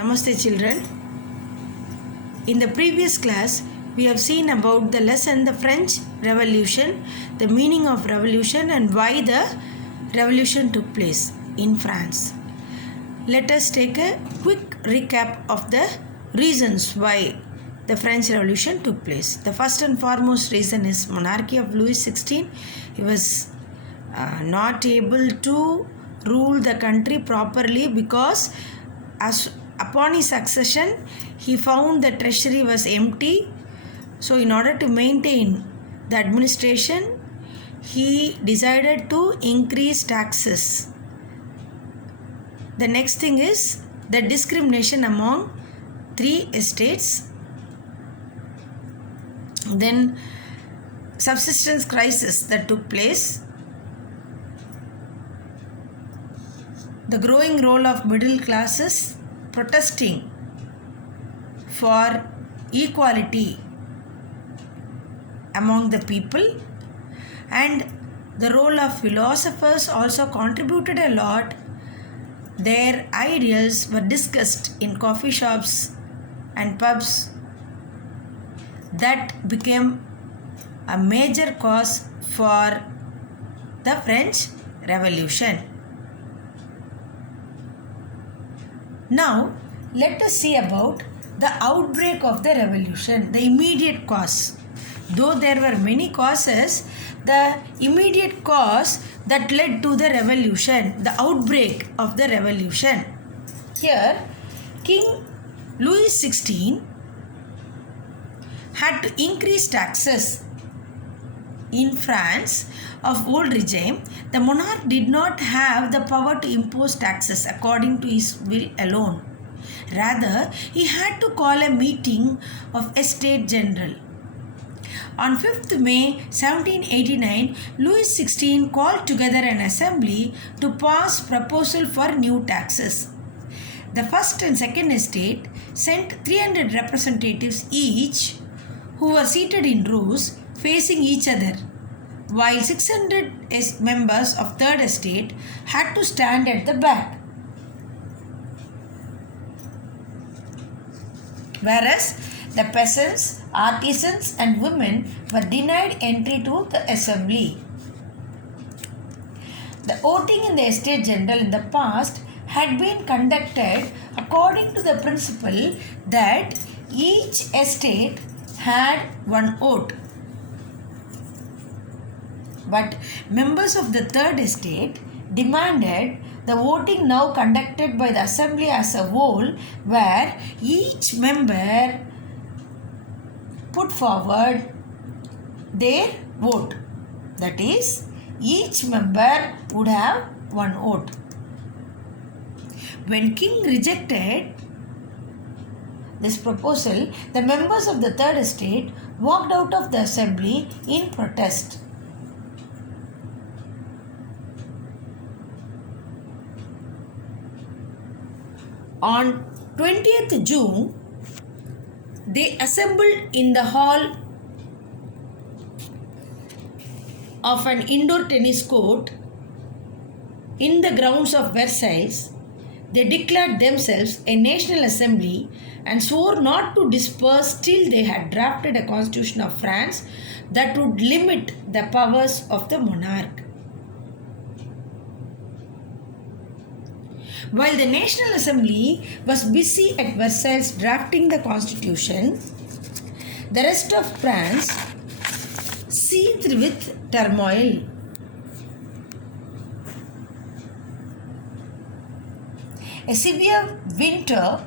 Namaste children. In the previous class, we have seen about the lesson the French Revolution, the meaning of revolution and why the revolution took place in France. Let us take a quick recap of the reasons why the French Revolution took place. The first and foremost reason is monarchy of Louis XVI. He was not able to rule the country properly because upon his succession he found the treasury was empty. So in order to maintain the administration, he decided to increase taxes. The next thing is the discrimination among three estates. Then subsistence crisis that took place. The growing role of middle classes protesting for equality among the people, and the role of philosophers also contributed a lot. Their ideals were discussed in coffee shops and pubs. That became a major cause for the French Revolution. Now, let us see about the outbreak of the revolution, the immediate cause. Though there were many causes, the immediate cause that led to the revolution, the outbreak of the revolution. Here, King Louis XVI had to increase taxes. In France of old regime, the monarch did not have the power to impose taxes according to his will alone. Rather, he had to call a meeting of Estates General. On 5th May 1789, Louis XVI called together an assembly to pass proposal for new taxes. The first and second estate sent 300 representatives each, who were seated in rows facing each other, while 600 members of third estate had to stand at the back. Whereas the peasants, artisans and women were denied entry to the assembly. The voting in the Estates General in the past had been conducted according to the principle that each estate had one vote. But members of the third estate demanded the voting now conducted by the assembly as a whole, where each member put forward their vote. That is, each member would have one vote. When King rejected this proposal, the members of the third estate walked out of the assembly in protest. On 20th June, they assembled in the hall of an indoor tennis court in the grounds of Versailles. They declared themselves a national assembly and swore not to disperse till they had drafted a constitution of France that would limit the powers of the monarch. While the National Assembly was busy at Versailles drafting the constitution, the rest of France seethed with turmoil. A severe winter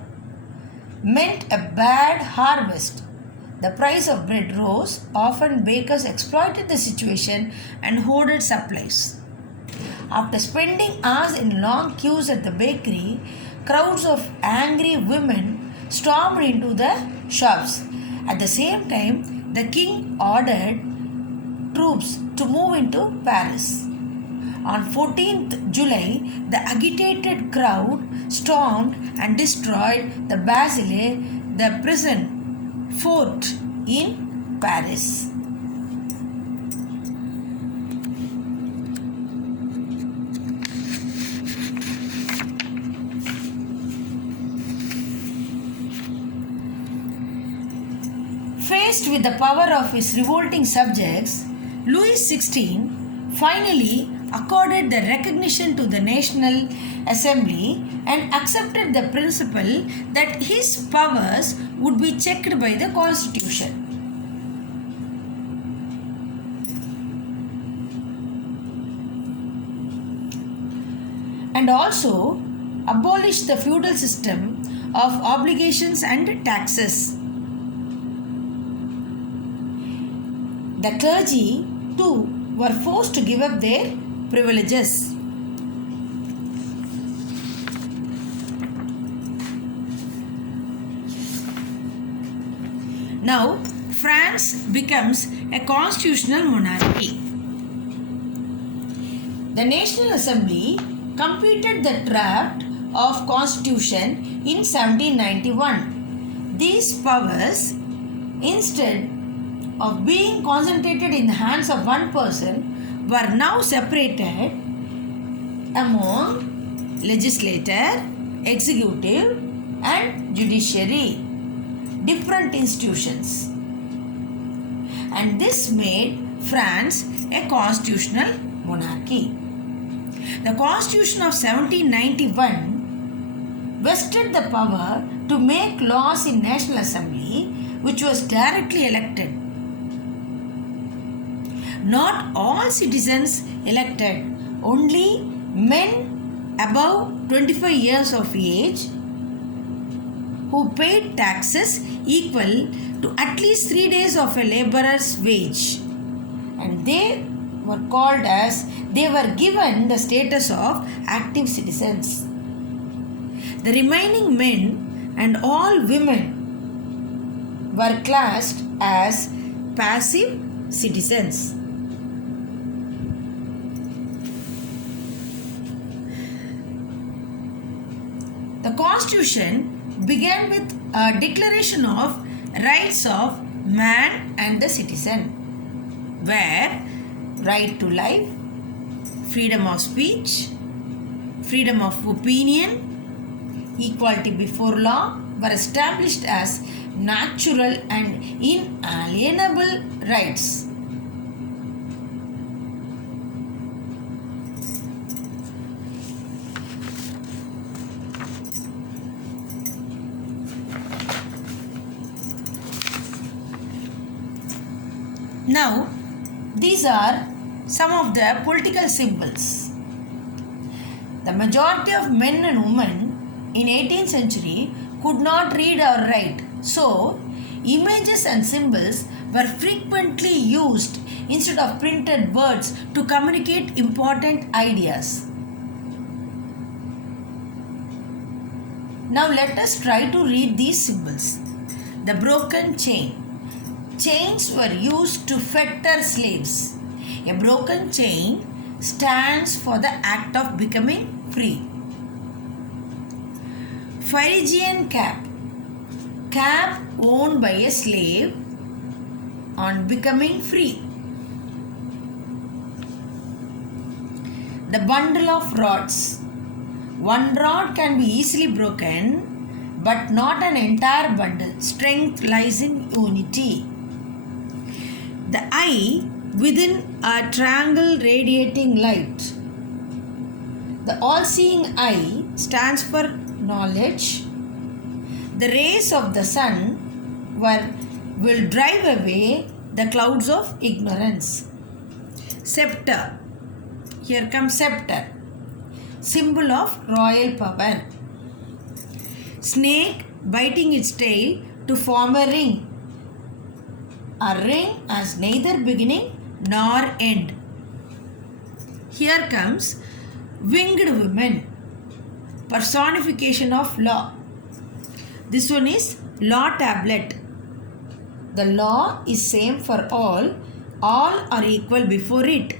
meant a bad harvest. The price of bread rose. Often bakers exploited the situation and hoarded supplies. After spending hours in long queues at the bakery, crowds of angry women stormed into the shops. At the same time, the king ordered troops to move into Paris. On 14th July, the agitated crowd stormed and destroyed the Bastille, the prison fort in Paris. Faced with the power of his revolting subjects, Louis XVI finally accorded the recognition to the National Assembly and accepted the principle that his powers would be checked by the Constitution. And also abolished the feudal system of obligations and taxes. The clergy too were forced to give up their privileges. Now, France becomes a constitutional monarchy. The National Assembly completed the draft of Constitution in 1791. These powers, instead of being concentrated in the hands of one person, were now separated among legislature, executive and judiciary, different institutions. And this made France a constitutional monarchy. The Constitution of 1791 vested the power to make laws in National Assembly, which was directly elected. Not all citizens elected, only men above 25 years of age who paid taxes equal to at least 3 days of a laborer's wage, and they were given the status of active citizens. The remaining men and all women were classed as passive citizens. The Constitution began with a declaration of rights of man and the citizen, where right to life, freedom of speech, freedom of opinion, equality before law were established as natural and inalienable rights. Now, these are some of the political symbols. The majority of men and women in 18th century could not read or write, so images and symbols were frequently used instead of printed words to communicate important ideas. Now let us try to read these symbols. The broken chain. Chains were used to fetter slaves. A broken chain stands for the act of becoming free. Phrygian cap. Cap worn by a slave on becoming free. The bundle of rods. One rod can be easily broken, but not an entire bundle. Strength lies in unity. The eye within a triangle radiating light. The all-seeing eye stands for knowledge. The rays of the sun will drive away the clouds of ignorance. Scepter. Here comes scepter, symbol of royal power. Snake biting its tail to form a ring. A ring has neither beginning nor end. Here comes winged women, personification of law. This one is law tablet. The law is same for all are equal before it.